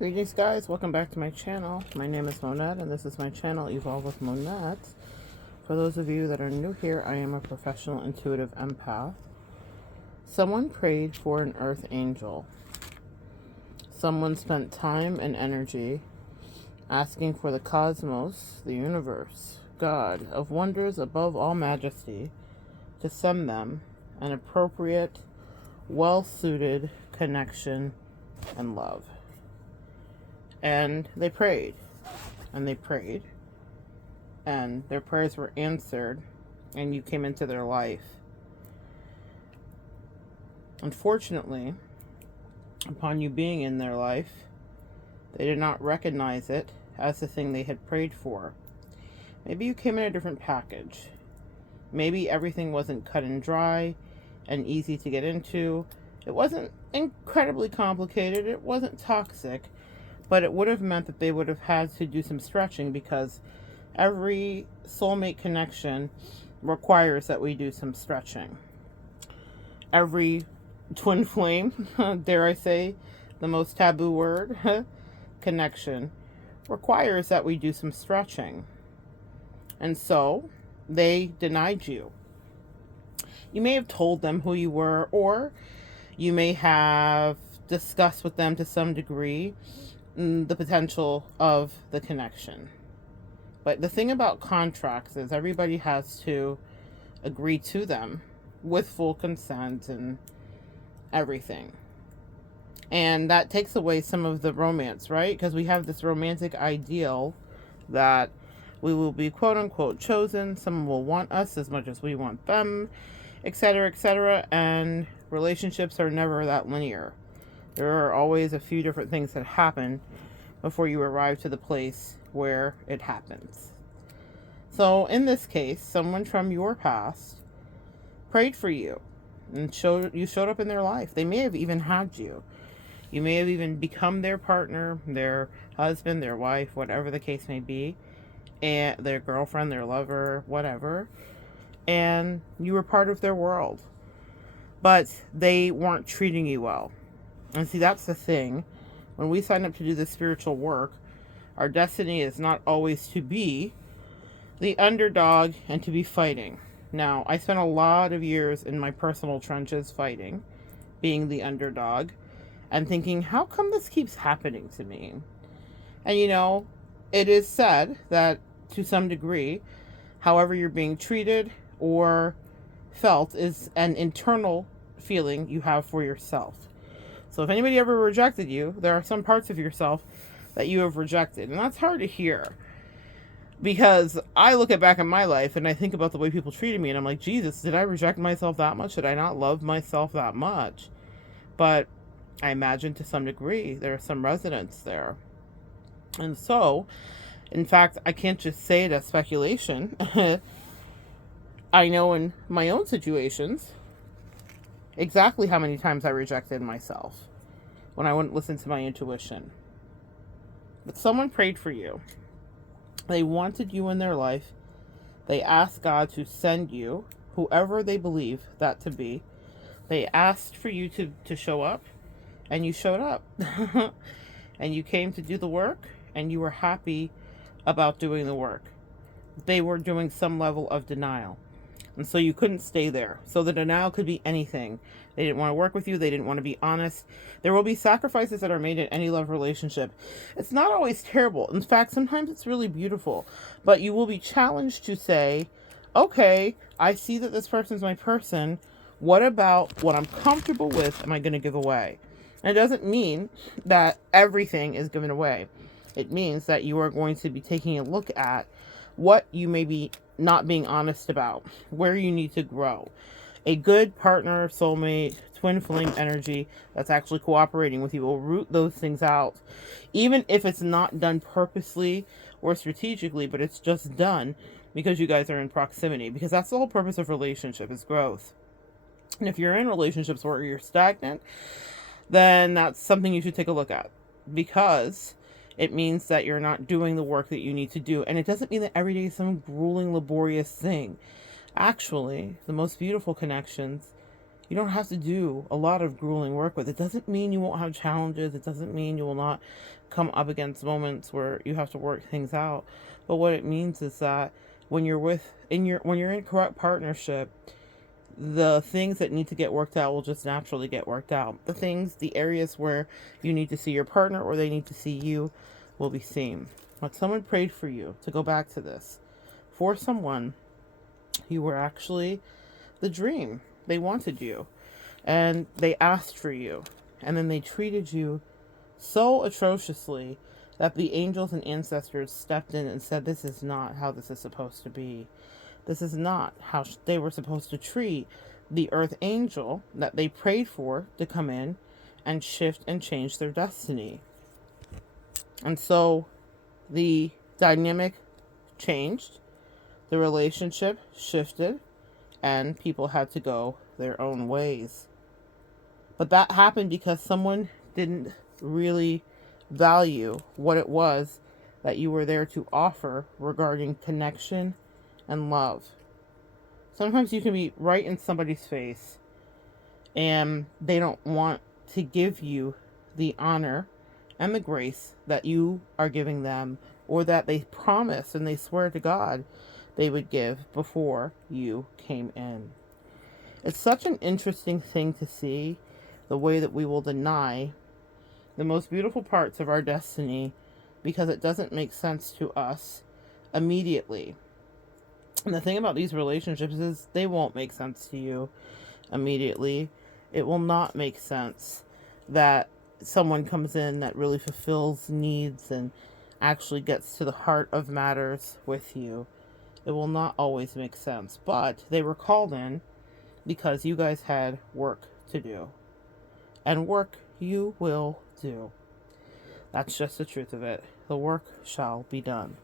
Greetings, guys. Welcome back to my channel. My name is Monette, and this is my channel, Evolve with Monette. For those of you that are new here, I am a professional intuitive empath. Someone prayed for an earth angel. Someone spent time and energy asking for the cosmos, the universe, God, of wonders above all majesty, to send them an appropriate, well-suited connection and love. And they prayed, and they prayed, and their prayers were answered, and you came into their life. Unfortunately, upon you being in their life, they did not recognize it as the thing they had prayed for. Maybe you came in a different package. Maybe everything wasn't cut and dry and easy to get into. It wasn't incredibly complicated. It wasn't toxic. But it would have meant that they would have had to do some stretching, because every soulmate connection requires that we do some stretching. Every twin flame, dare I say, the most taboo word, connection, requires that we do some stretching. And so they denied you. You may have told them who you were, or you may have discussed with them to some degree the potential of the connection. But the thing about contracts is everybody has to agree to them with full consent and everything. And that takes away some of the romance, right? Because we have this romantic ideal that we will be quote unquote chosen. Someone will want us as much as we want them, etc., etc. And relationships are never that linear. There are always a few different things that happen before you arrive to the place where it happens. So in this case, someone from your past prayed for you and you showed up in their life. They may have even had you. You may have even become their partner, their husband, their wife, whatever the case may be, and their girlfriend, their lover, whatever. And you were part of their world. But they weren't treating you well. And see, that's the thing. When we sign up to do this spiritual work, our destiny is not always to be the underdog and to be fighting. Now, I spent a lot of years in my personal trenches fighting, being the underdog, and thinking, how come this keeps happening to me? And it is said that to some degree, however you're being treated or felt is an internal feeling you have for yourself. So if anybody ever rejected you, there are some parts of yourself that you have rejected. And that's hard to hear, because I look back at my life and I think about the way people treated me, and I'm like, Jesus, did I reject myself that much? Did I not love myself that much? But I imagine to some degree there is some resonance there. And so, in fact, I can't just say it as speculation. I know in my own situations exactly how many times I rejected myself when I wouldn't listen to my intuition. But someone prayed for you. They wanted you in their life. They asked God to send you, whoever they believe that to be. They asked for you to show up, and you showed up. And you came to do the work, and you were happy about doing the work. They were doing some level of denial. And so you couldn't stay there. So the denial could be anything. They didn't want to work with you. They didn't want to be honest. There will be sacrifices that are made in any love relationship. It's not always terrible. In fact, sometimes it's really beautiful. But you will be challenged to say, okay, I see that this person's my person. What about what I'm comfortable with am I going to give away? And it doesn't mean that everything is given away. It means that you are going to be taking a look at what you may be not being honest about, where you need to grow. A good partner, soulmate, twin flame energy that's actually cooperating with you will root those things out, even if it's not done purposely or strategically, but it's just done because you guys are in proximity, because that's the whole purpose of relationship, is growth. And if you're in relationships where you're stagnant, then that's something you should take a look at, because it means that you're not doing the work that you need to do. And it doesn't mean that every day is some grueling, laborious thing. Actually, the most beautiful connections You don't have to do a lot of grueling work with it. Doesn't mean you won't have challenges. It doesn't mean you will not come up against moments where you have to work things out. But what it means is that when you're in correct partnership, the things that need to get worked out will just naturally get worked out. The areas where you need to see your partner or they need to see you will be seen. When someone prayed for you, to go back to this, for someone, you were actually the dream. They wanted you and they asked for you, and then they treated you so atrociously that the angels and ancestors stepped in and said, "This is not how this is supposed to be. This is not how they were supposed to treat the earth angel that they prayed for to come in and shift and change their destiny." And so the dynamic changed, the relationship shifted, and people had to go their own ways. But that happened because someone didn't really value what it was that you were there to offer regarding connection and love. Sometimes you can be right in somebody's face and they don't want to give you the honor and the grace that you are giving them, or that they promised and they swear to God they would give before you came in. It's such an interesting thing to see the way that we will deny the most beautiful parts of our destiny because it doesn't make sense to us immediately. And the thing about these relationships is they won't make sense to you immediately. It will not make sense that someone comes in that really fulfills needs and actually gets to the heart of matters with you. It will not always make sense, but they were called in because you guys had work to do. And work you will do. That's just the truth of it. The work shall be done.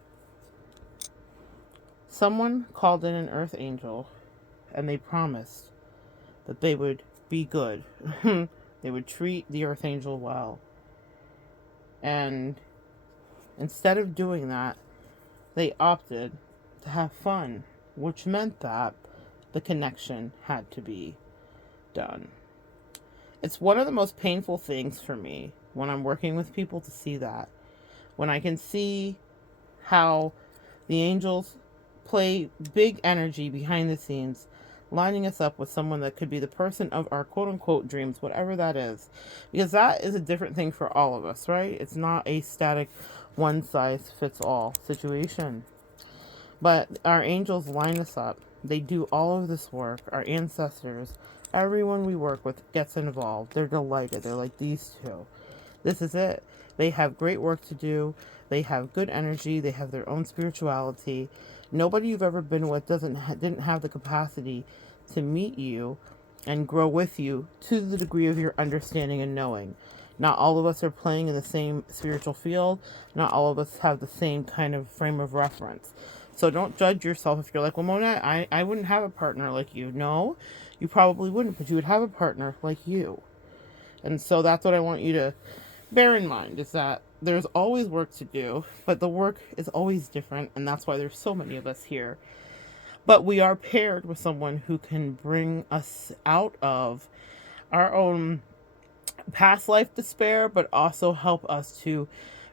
Someone called in an earth angel and they promised that they would be good. They would treat the earth angel well. And instead of doing that, they opted to have fun, which meant that the connection had to be done. It's one of the most painful things for me when I'm working with people to see that. When I can see how the angels play big energy behind the scenes, lining us up with someone that could be the person of our quote unquote dreams, whatever that is. Because that is a different thing for all of us, right? It's not a static one size fits all situation. But our angels line us up. They do all of this work. Our ancestors, everyone we work with gets involved. They're delighted. They're like, these two. This is it. They have great work to do. They have good energy. They have their own spirituality. Nobody you've ever been with didn't have the capacity to meet you and grow with you to the degree of your understanding and knowing. Not all of us are playing in the same spiritual field. Not all of us have the same kind of frame of reference. So don't judge yourself if you're like, well, Mona, I wouldn't have a partner like you. No, you probably wouldn't, but you would have a partner like you. And so that's what I want you to bear in mind, is that there's always work to do, but the work is always different. And that's why there's so many of us here. But we are paired with someone who can bring us out of our own past life despair, but also help us to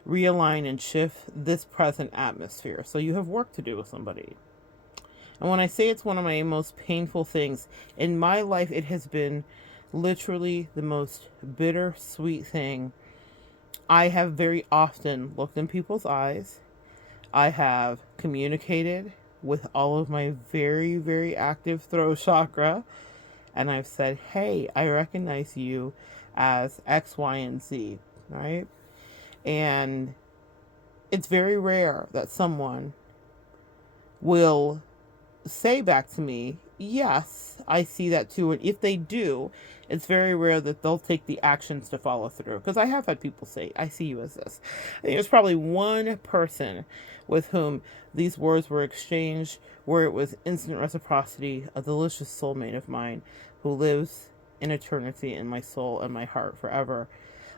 realign and shift this present atmosphere. So you have work to do with somebody. And when I say it's one of my most painful things in my life, it has been literally the most bittersweet thing. I have very often looked in people's eyes. I have communicated with all of my very, very active throat chakra. And I've said, hey, I recognize you as X, Y, and Z, right? And it's very rare that someone will say back to me, yes, I see that too. And if they do, it's very rare that they'll take the actions to follow through. Because I have had people say, I see you as this. I think there's probably one person with whom these words were exchanged where it was instant reciprocity, a delicious soulmate of mine who lives in eternity in my soul and my heart forever.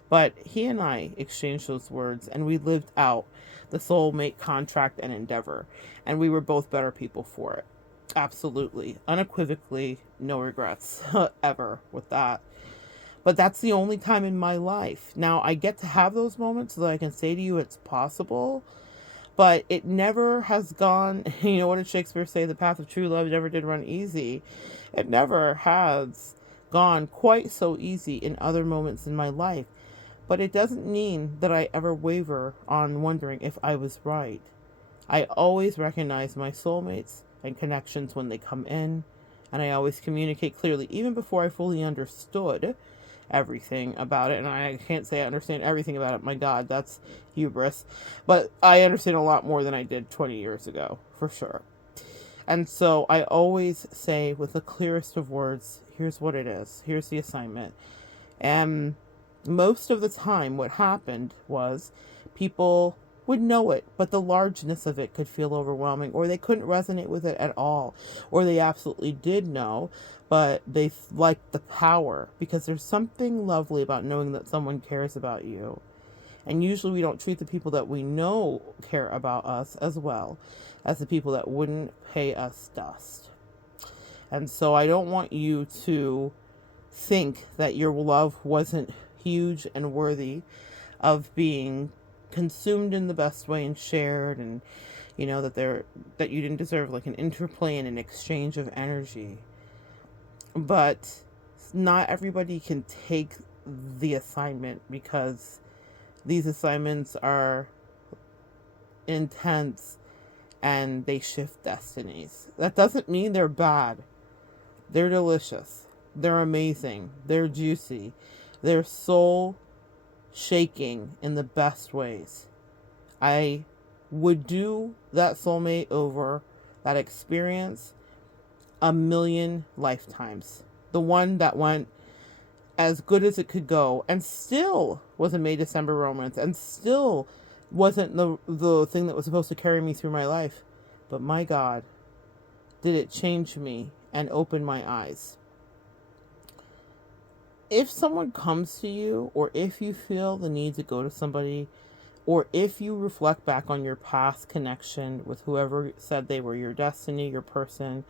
But he and I exchanged those words and we lived out the soulmate contract and endeavor. And we were both better people for it. Absolutely. Unequivocally, no regrets ever with that. But that's the only time in my life. Now, I get to have those moments so that I can say to you it's possible, but it never has gone. You know, what did Shakespeare say? The path of true love never did run easy. It never has gone quite so easy in other moments in my life. But it doesn't mean that I ever waver on wondering if I was right. I always recognize my soulmates and connections when they come in, and I always communicate clearly, even before I fully understood everything about it. And I can't say I understand everything about it. My God, that's hubris. But I understand a lot more than I did 20 years ago, for sure. And so I always say with the clearest of words, here's what it is. Here's the assignment. And most of the time, what happened was people would know it, but the largeness of it could feel overwhelming, or they couldn't resonate with it at all, or they absolutely did know, but they liked the power, because there's something lovely about knowing that someone cares about you. And usually we don't treat the people that we know care about us as well as the people that wouldn't pay us dust. And so I don't want you to think that your love wasn't huge and worthy of being consumed in the best way and shared, and that you didn't deserve like an interplay and an exchange of energy. But not everybody can take the assignment, because these assignments are intense and they shift destinies. That doesn't mean they're bad. They're delicious. They're amazing. They're juicy. They're soul shaking in the best ways. I would do that soulmate over, that experience, a million lifetimes. The one that went as good as it could go and still was a May December romance and still wasn't the thing that was supposed to carry me through my life. But my God, did it change me and open my eyes. If someone comes to you, or if you feel the need to go to somebody, or if you reflect back on your past connection with whoever said they were your destiny, your person,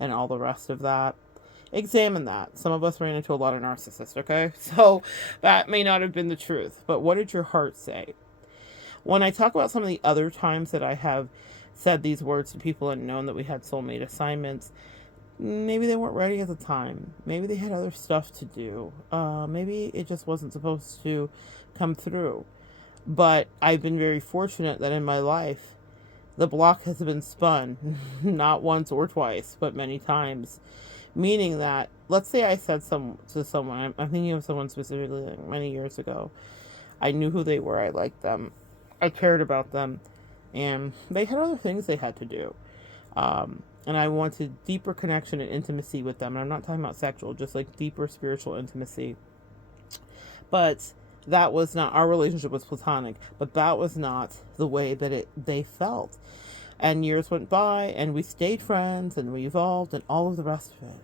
and all the rest of that, examine that. Some of us ran into a lot of narcissists, okay? So that may not have been the truth, but what did your heart say? When I talk about some of the other times that I have said these words to people and known that we had soulmate assignments, maybe they weren't ready at the time. Maybe they had other stuff to do. Maybe it just wasn't supposed to come through. But I've been very fortunate that in my life, the block has been spun, not once or twice, but many times. Meaning that, let's say I said to someone, I'm thinking of someone specifically like many years ago. I knew who they were. I liked them. I cared about them. And they had other things they had to do. And I wanted deeper connection and intimacy with them. And I'm not talking about sexual, just like deeper spiritual intimacy. But that was not, our relationship was platonic, but that was not the way that they felt. And years went by, and we stayed friends, and we evolved, and all of the rest of it.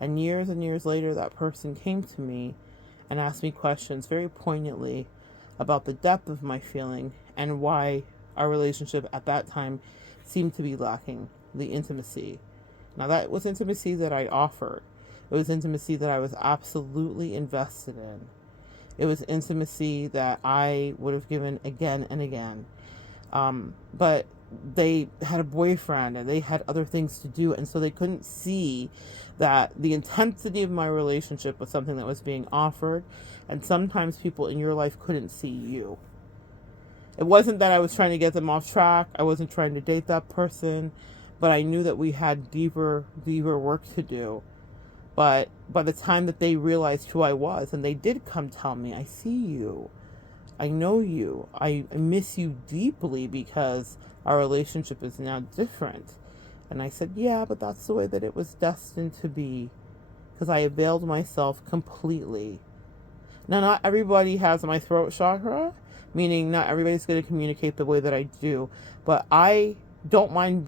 And years later, that person came to me and asked me questions very poignantly about the depth of my feeling and why our relationship at that time seemed to be lacking the intimacy. Now, that was intimacy that I offered. It was intimacy that I was absolutely invested in. It was intimacy that I would have given again and again. But they had a boyfriend and they had other things to do, and so they couldn't see that the intensity of my relationship was something that was being offered, and sometimes people in your life couldn't see you. It wasn't that I was trying to get them off track. I wasn't trying to date that person, but I knew that we had deeper work to do. But by the time that they realized who I was, and they did come tell me, I see you, I know you, I miss you deeply because our relationship is now different. And I said, yeah, but that's the way that it was destined to be, because I availed myself completely. Now, not everybody has my throat chakra, meaning not everybody's going to communicate the way that I do, but I don't mind.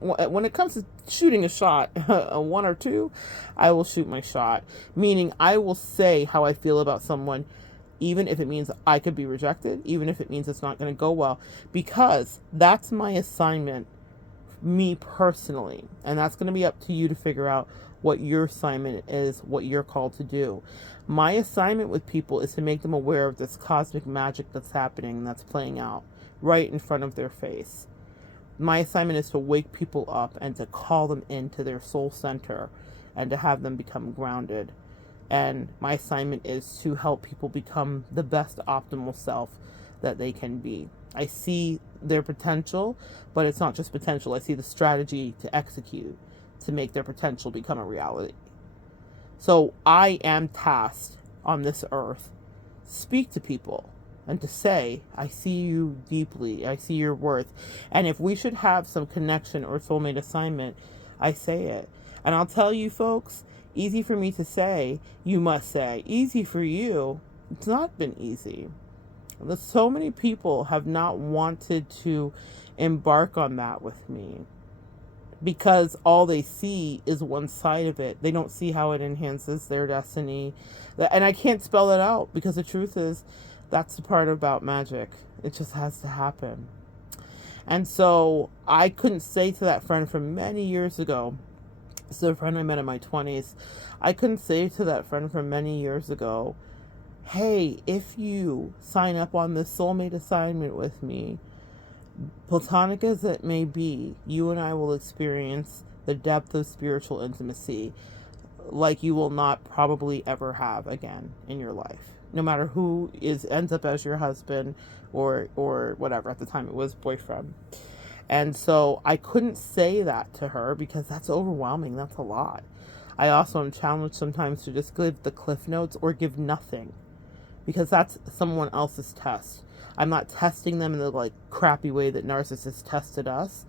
When it comes to shooting a shot, one or two, I will shoot my shot, meaning I will say how I feel about someone, even if it means I could be rejected, even if it means it's not going to go well, because that's my assignment me personally. And that's going to be up to you to figure out what your assignment is, what you're called to do. My assignment with people is to make them aware of this cosmic magic that's happening, that's playing out right in front of their face. My assignment is to wake people up and to call them into their soul center and to have them become grounded. And my assignment is to help people become the best optimal self that they can be. I see their potential, but it's not just potential. I see the strategy to execute to make their potential become a reality. So I am tasked on this earth to speak to people and to say, I see you deeply. I see your worth. And if we should have some connection or soulmate assignment, I say it. And I'll tell you folks, easy for me to say, you must say. Easy for you, it's not been easy. So many people have not wanted to embark on that with me because all they see is one side of it. They don't see how it enhances their destiny. And I can't spell that out because the truth is, that's the part about magic. It just has to happen. And so I couldn't say to that friend from many years ago, so a friend I met in my 20s, I couldn't say to that friend from many years ago, hey, if you sign up on this soulmate assignment with me, platonic as it may be, you and I will experience the depth of spiritual intimacy like you will not probably ever have again in your life. No matter who ends up as your husband or whatever. At the time it was boyfriend. And so I couldn't say that to her because that's overwhelming. That's a lot. I also am challenged sometimes to just give the cliff notes or give nothing because that's someone else's test. I'm not testing them in the like crappy way that narcissists tested us,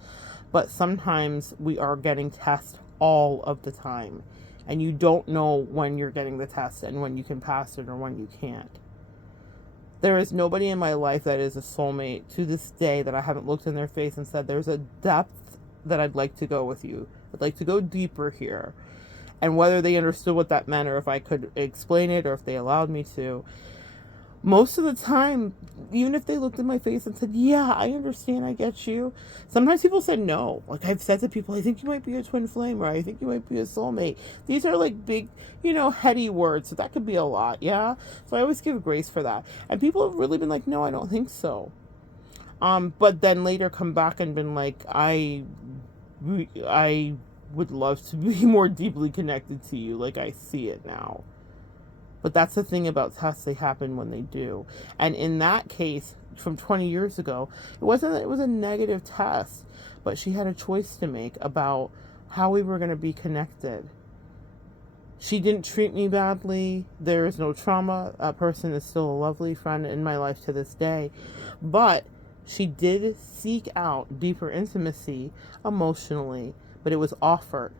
but sometimes we are getting tested all of the time. And you don't know when you're getting the test and when you can pass it or when you can't. There is nobody in my life that is a soulmate to this day that I haven't looked in their face and said, there's a depth that I'd like to go with you. I'd like to go deeper here. And whether they understood what that meant or if I could explain it or if they allowed me to, most of the time, even if they looked in my face and said, yeah, I understand, I get you. Sometimes people said no. Like I've said to people, I think you might be a twin flame or I think you might be a soulmate. These are like big, heady words. So that could be a lot. Yeah. So I always give grace for that. And people have really been like, no, I don't think so. But then later come back and been like, I would love to be more deeply connected to you. Like I see it now. But that's the thing about tests, they happen when they do. And in that case, from 20 years ago, it was a negative test, but she had a choice to make about how we were going to be connected. She didn't treat me badly. There is no trauma. That person is still a lovely friend in my life to this day. But she did seek out deeper intimacy emotionally, but it was offered.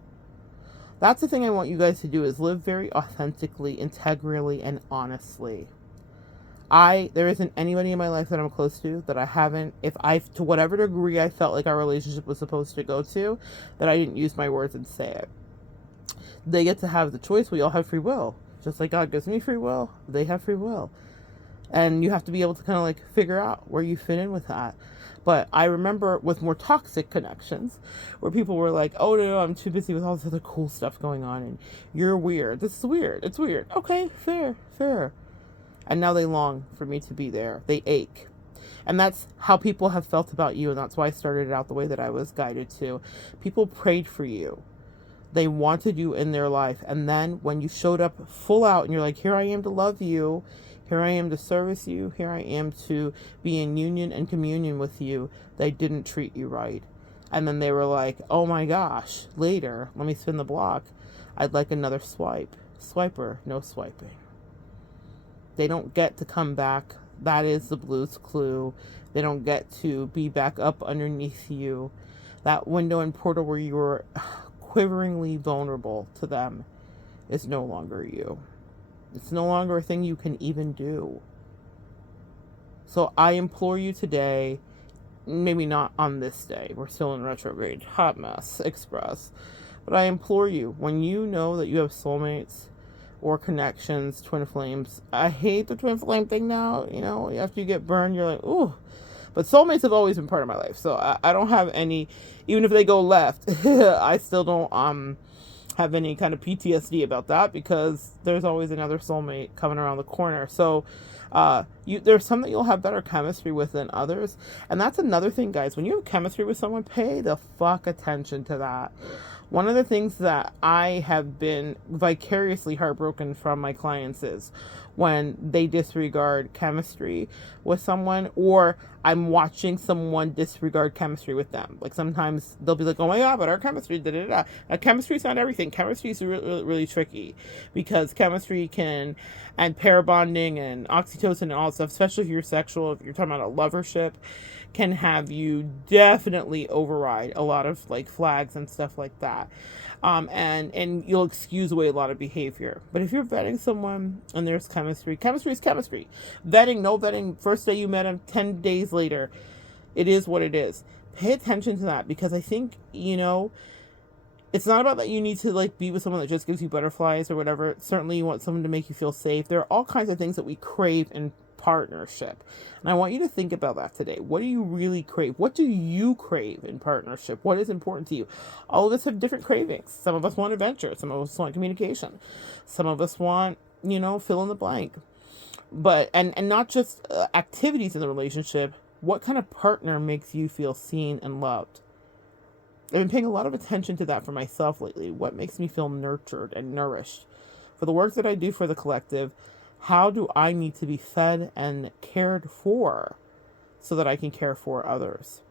That's the thing I want you guys to do is live very authentically, integrally, and honestly. There isn't anybody in my life that I'm close to that I haven't, to whatever degree I felt like our relationship was supposed to go to, that I didn't use my words and say it. They get to have the choice. We all have free will. Just like God gives me free will, they have free will. And you have to be able to kind of like figure out where you fit in with that. But I remember with more toxic connections where people were like, oh no, I'm too busy with all this other cool stuff going on and you're weird. This is weird. It's weird. Okay, fair. And now they long for me to be there. They ache. And that's how people have felt about you. And that's why I started out the way that I was guided to. People prayed for you. They wanted you in their life. And then when you showed up full out and you're like, here I am to love you. Here I am to service you. Here I am to be in union and communion with you. They didn't treat you right. And then they were like, oh my gosh, later, let me spin the block. I'd like another swipe. Swiper, no swiping. They don't get to come back. That is the Blue's Clue. They don't get to be back up underneath you. That window and portal where you were quiveringly vulnerable to them is no longer you. It's no longer a thing you can even do. So I implore you today, maybe not on this day, we're still in retrograde, hot mess, express, but I implore you, when you know that you have soulmates or connections, twin flames, I hate the twin flame thing now, after you get burned, you're like, ooh, But soulmates have always been part of my life. So I don't have any, even if they go left, I still don't have any kind of PTSD about that, because there's always another soulmate coming around the corner. So there's some that you'll have better chemistry with than others. And that's another thing, guys. When you have chemistry with someone, pay the fuck attention to that. One of the things that I have been vicariously heartbroken from my clients is when they disregard chemistry with someone, or I'm watching someone disregard chemistry with them. Like sometimes they'll be like, oh my God, but our chemistry, da da da. Chemistry's not everything. Chemistry is really, really tricky, because chemistry can, and pair bonding and oxytocin and all that stuff, especially if you're sexual, if you're talking about a lovership, can have you definitely override a lot of like flags and stuff like that. And you'll excuse away a lot of behavior. But if you're vetting someone and there's chemistry is chemistry. Vetting, no vetting, first day you met him, 10 days later, it is what it is. Pay attention to that, because I think, it's not about that you need to like be with someone that just gives you butterflies or whatever. Certainly you want someone to make you feel safe. There are all kinds of things that we crave in partnership. And I want you to think about that today. What do you really crave? What do you crave in partnership? What is important to you? All of us have different cravings. Some of us want adventure. Some of us want communication. Some of us want, fill in the blank. But, and not just activities in the relationship. What kind of partner makes you feel seen and loved? I've been paying a lot of attention to that for myself lately. What makes me feel nurtured and nourished? For the work that I do for the collective, how do I need to be fed and cared for so that I can care for others?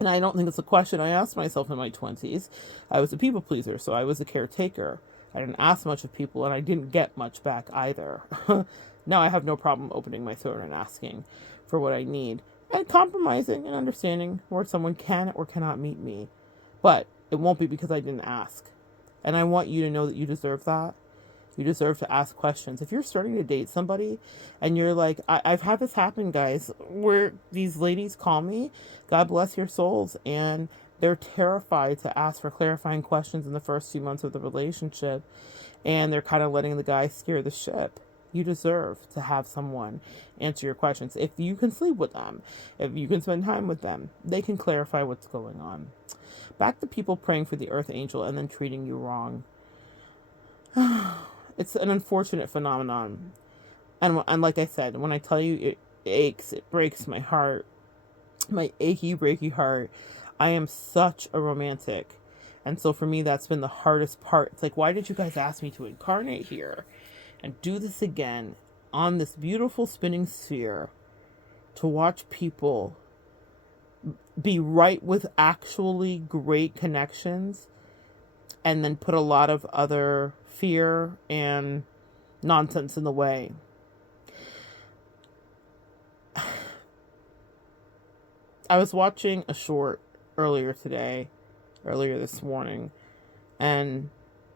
And I don't think it's a question I asked myself in my 20s. I was a people pleaser, so I was a caretaker. I didn't ask much of people, and I didn't get much back either. Now I have no problem opening my throat and asking for what I need, and compromising and understanding where someone can or cannot meet me. But it won't be because I didn't ask. And I want you to know that you deserve that. You deserve to ask questions. If you're starting to date somebody and you're like, I've had this happen, guys, where these ladies call me, God bless your souls, and they're terrified to ask for clarifying questions in the first few months of the relationship, and they're kind of letting the guy steer the ship. You deserve to have someone answer your questions. If you can sleep with them, if you can spend time with them, they can clarify what's going on. Back to people praying for the earth angel and then treating you wrong. It's an unfortunate phenomenon. And like I said, when I tell you it aches, it breaks my heart, my achy, breaky heart. I am such a romantic. And so for me, that's been the hardest part. It's like, why did you guys ask me to incarnate here and do this again on this beautiful spinning sphere to watch people be right with actually great connections and then put a lot of other fear and nonsense in the way? I was watching a short earlier this morning, and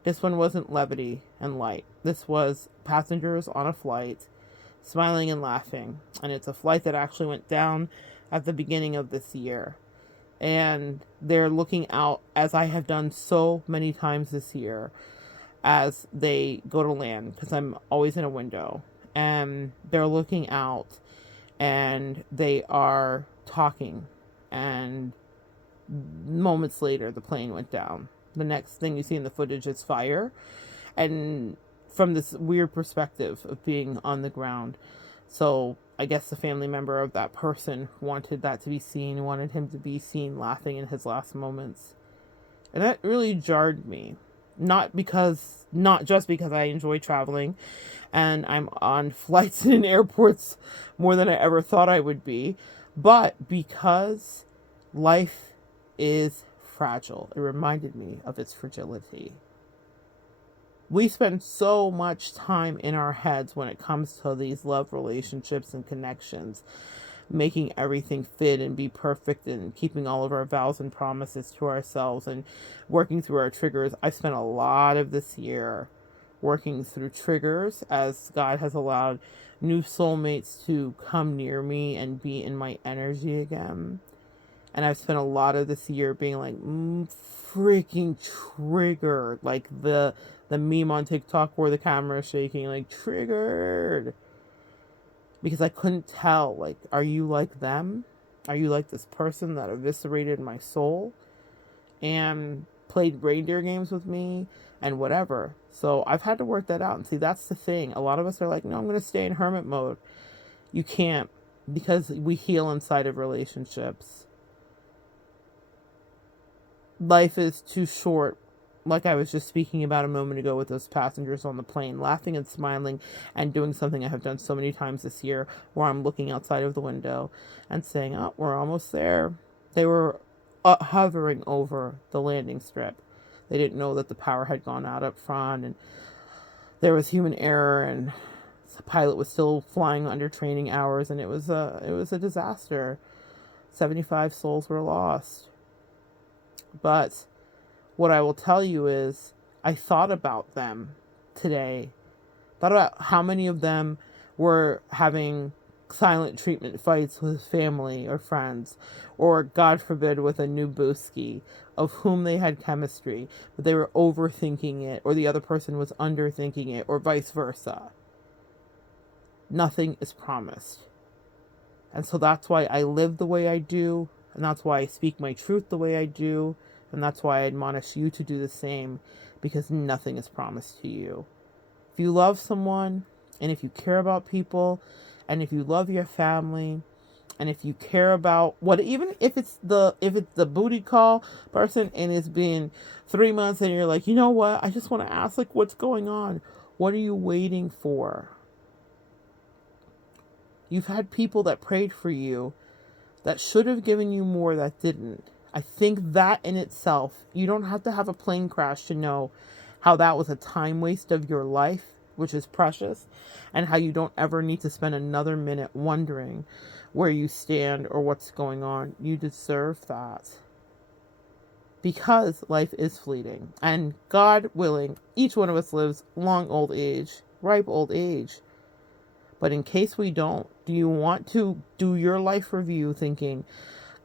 this one wasn't levity and light. This was passengers on a flight smiling and laughing, and it's a flight that actually went down at the beginning of this year. And they're looking out, as I have done so many times this year, as they go to land, because I'm always in a window, and they're looking out and they are talking, and moments later the plane went down. The next thing you see in the footage is fire, and from this weird perspective of being on the ground. So I guess the family member of that person wanted that to be seen, wanted him to be seen laughing in his last moments. And that really jarred me. Not just because I enjoy traveling and I'm on flights and in airports more than I ever thought I would be, but because life is fragile. It reminded me of its fragility. We spend so much time in our heads when it comes to these love relationships and connections, making everything fit and be perfect and keeping all of our vows and promises to ourselves and working through our triggers. I spent a lot of this year working through triggers as God has allowed new soulmates to come near me and be in my energy again. And I've spent a lot of this year being like freaking triggered, like the meme on TikTok where the camera is shaking, like triggered. Because I couldn't tell, like, are you like them? Are you like this person that eviscerated my soul and played reindeer games with me and whatever? So I've had to work that out. And see, that's the thing. A lot of us are like, no, I'm going to stay in hermit mode. You can't, because we heal inside of relationships. Life is too short. Like I was just speaking about a moment ago with those passengers on the plane, laughing and smiling and doing something I have done so many times this year, where I'm looking outside of the window and saying, oh, we're almost there. They were hovering over the landing strip. They didn't know that the power had gone out up front, and there was human error, and the pilot was still flying under training hours, and it was a disaster. 75 souls were lost. But what I will tell you is, I thought about them today. Thought about how many of them were having silent treatment fights with family or friends, or God forbid with a new booski of whom they had chemistry, but they were overthinking it, or the other person was underthinking it, or vice versa. Nothing is promised. And so that's why I live the way I do, and that's why I speak my truth the way I do, and that's why I admonish you to do the same, because nothing is promised to you. If you love someone, and if you care about people, and if you love your family, and if you care about what, even if it's the booty call person and it's been 3 months and you're like, you know what, I just want to ask, like, what's going on? What are you waiting for? You've had people that prayed for you that should have given you more that didn't. I think that in itself, you don't have to have a plane crash to know how that was a time waste of your life, which is precious, and how you don't ever need to spend another minute wondering where you stand or what's going on. You deserve that. Because life is fleeting, and God willing, each one of us lives long old age, ripe old age. But in case we don't, do you want to do your life review thinking,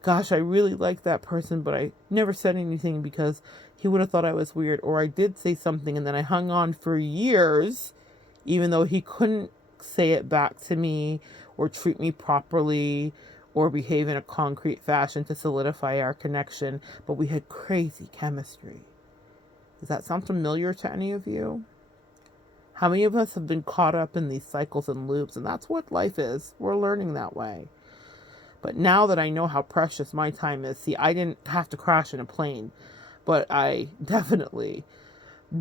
gosh, I really like that person, but I never said anything because he would have thought I was weird, or I did say something and then I hung on for years, even though he couldn't say it back to me or treat me properly or behave in a concrete fashion to solidify our connection, but we had crazy chemistry. Does that sound familiar to any of you? How many of us have been caught up in these cycles and loops? And that's what life is. We're learning that way. But now that I know how precious my time is, see, I didn't have to crash in a plane, but I definitely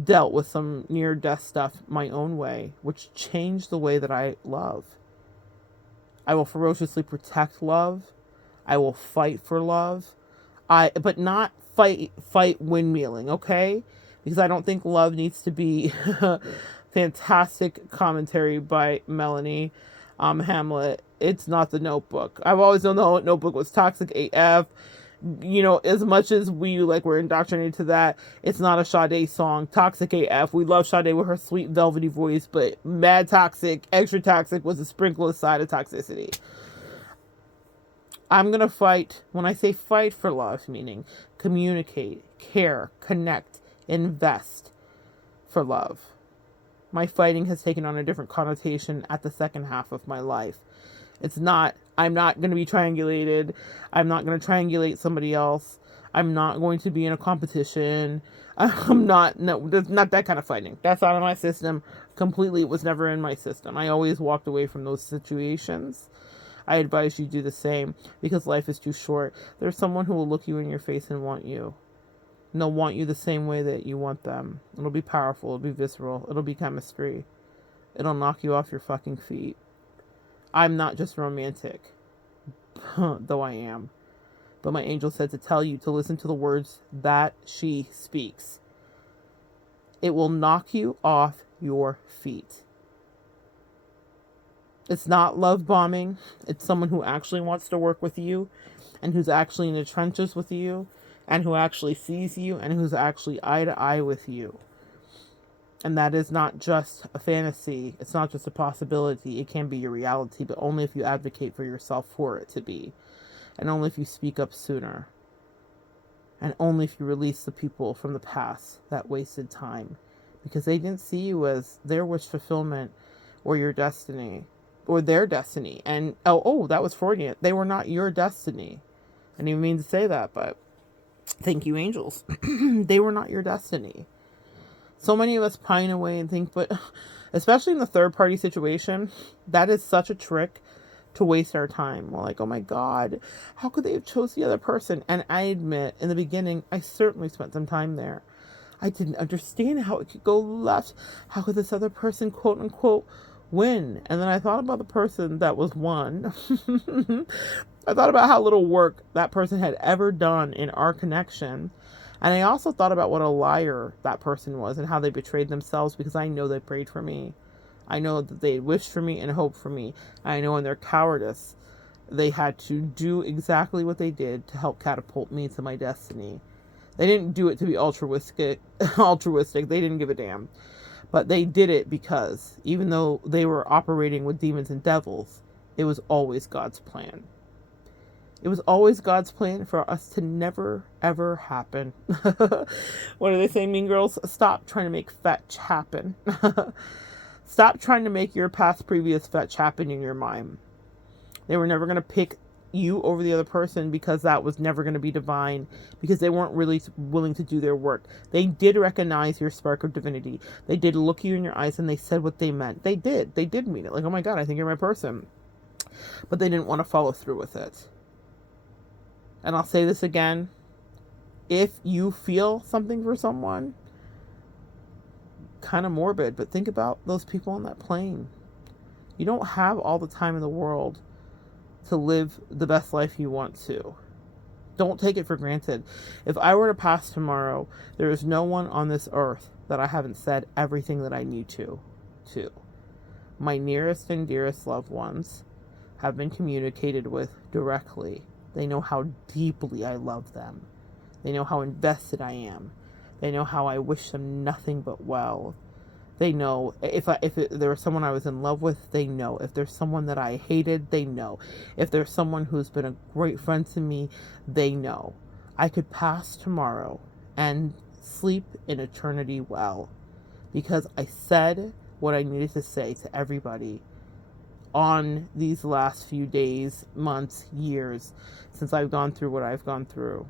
dealt with some near-death stuff my own way, which changed the way that I love. I will ferociously protect love. I will fight for love. But not fight windmilling, okay? Because I don't think love needs to be fantastic commentary by Melanie Hamlet. It's not The Notebook. I've always known the Notebook was toxic AF. You know, as much as we're indoctrinated to that, it's not a Sade song. Toxic AF. We love Sade with her sweet velvety voice, but mad toxic, extra toxic was a sprinkle aside of toxicity. I'm going to fight. When I say fight for love, meaning communicate, care, connect, invest for love. My fighting has taken on a different connotation at the second half of my life. I'm not going to be triangulated. I'm not going to triangulate somebody else. I'm not going to be in a competition. There's not that kind of fighting. That's out of my system completely. It was never in my system. I always walked away from those situations. I advise you do the same, because life is too short. There's someone who will look you in your face and want you. And they'll want you the same way that you want them. It'll be powerful. It'll be visceral. It'll be chemistry. It'll knock you off your fucking feet. I'm not just romantic, though I am. But my angel said to tell you to listen to the words that she speaks. It will knock you off your feet. It's not love bombing. It's someone who actually wants to work with you, and who's actually in the trenches with you, and who actually sees you, and who's actually eye to eye with you. And that is not just a fantasy. It's not just a possibility. It can be your reality, but only if you advocate for yourself for it to be. And only if you speak up sooner. And only if you release the people from the past that wasted time. Because they didn't see you as their wish fulfillment or your destiny. or their destiny. And oh, that was Freudian. They were not your destiny. I didn't even mean to say that, but thank you, angels. They were not your destiny. So many of us pine away and think, but especially in the third party situation, that is such a trick to waste our time. We're like, oh my God, how could they have chose the other person? And I admit, in the beginning, I certainly spent some time there. I didn't understand how it could go left. How could this other person, quote unquote, win? And then I thought about the person that was won. I thought about how little work that person had ever done in our connection. And I also thought about what a liar that person was and how they betrayed themselves, because I know they prayed for me. I know that they wished for me and hoped for me. I know in their cowardice, they had to do exactly what they did to help catapult me to my destiny. They didn't do it to be altruistic. They didn't give a damn. But they did it because even though they were operating with demons and devils, it was always God's plan. It was always God's plan for us to never, ever happen. What do they say, Mean Girls? Stop trying to make fetch happen. Stop trying to make your past previous fetch happen in your mind. They were never going to pick you over the other person because that was never going to be divine, because they weren't really willing to do their work. They did recognize your spark of divinity. They did look you in your eyes and they said what they meant. They did mean it. Like, oh my God, I think you're my person. But they didn't want to follow through with it. And I'll say this again. If you feel something for someone, kind of morbid, but think about those people on that plane. You don't have all the time in the world to live the best life you want to. Don't take it for granted. If I were to pass tomorrow, there is no one on this earth that I haven't said everything that I need to. My nearest and dearest loved ones have been communicated with directly. They know how deeply I love them. They know how invested I am. They know how I wish them nothing but well. They know if there was someone I was in love with, they know. If there's someone that I hated, they know. If there's someone who's been a great friend to me, they know. I could pass tomorrow and sleep in eternity well, because I said what I needed to say to everybody on these last few days, months, years, since I've gone through what I've gone through.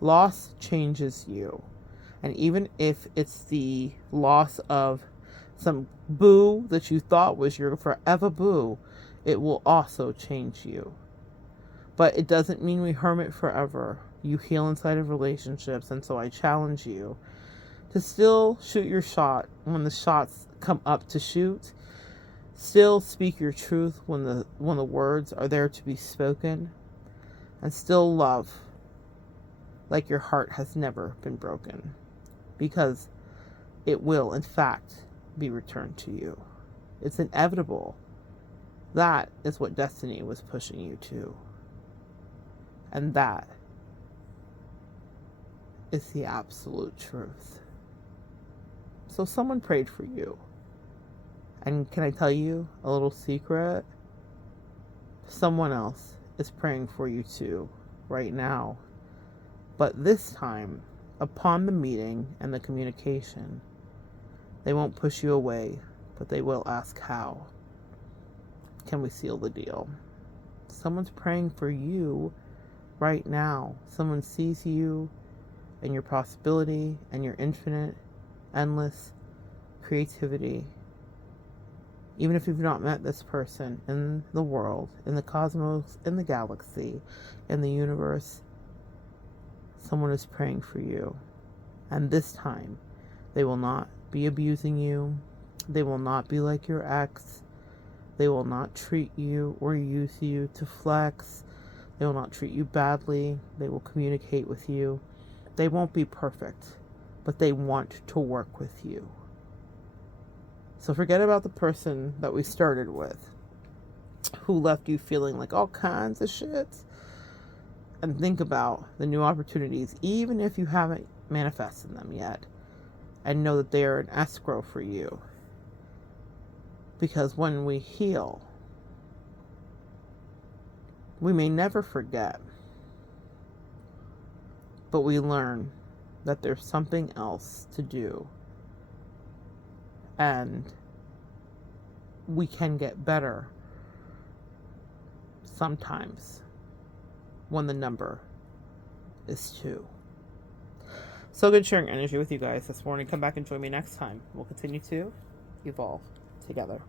Loss changes you. And even if it's the loss of some boo that you thought was your forever boo, it will also change you. But it doesn't mean we hermit forever. You heal inside of relationships. And so I challenge you to still shoot your shot when the shots come up to shoot. Still speak your truth when the words are there to be spoken. And still love like your heart has never been broken. Because it will, in fact, be returned to you. It's inevitable. That is what destiny was pushing you to. And that is the absolute truth. So someone prayed for you. And can I tell you a little secret? Someone else is praying for you too, right now. But this time, upon the meeting and the communication, they won't push you away, but they will ask how. Can we seal the deal? Someone's praying for you right now. Someone sees you and your possibility and your infinite, endless creativity. Even if you've not met this person in the world, in the cosmos, in the galaxy, in the universe, someone is praying for you. And this time, they will not be abusing you. They will not be like your ex. They will not treat you or use you to flex. They will not treat you badly. They will communicate with you. They won't be perfect, but they want to work with you. So forget about the person that we started with, who left you feeling like all kinds of shit. And think about the new opportunities, even if you haven't manifested them yet. And know that they are an escrow for you. Because when we heal, we may never forget, but we learn that there's something else to do. And we can get better sometimes when the number is 2. So good sharing energy with you guys this morning. Come back and join me next time. We'll continue to evolve together.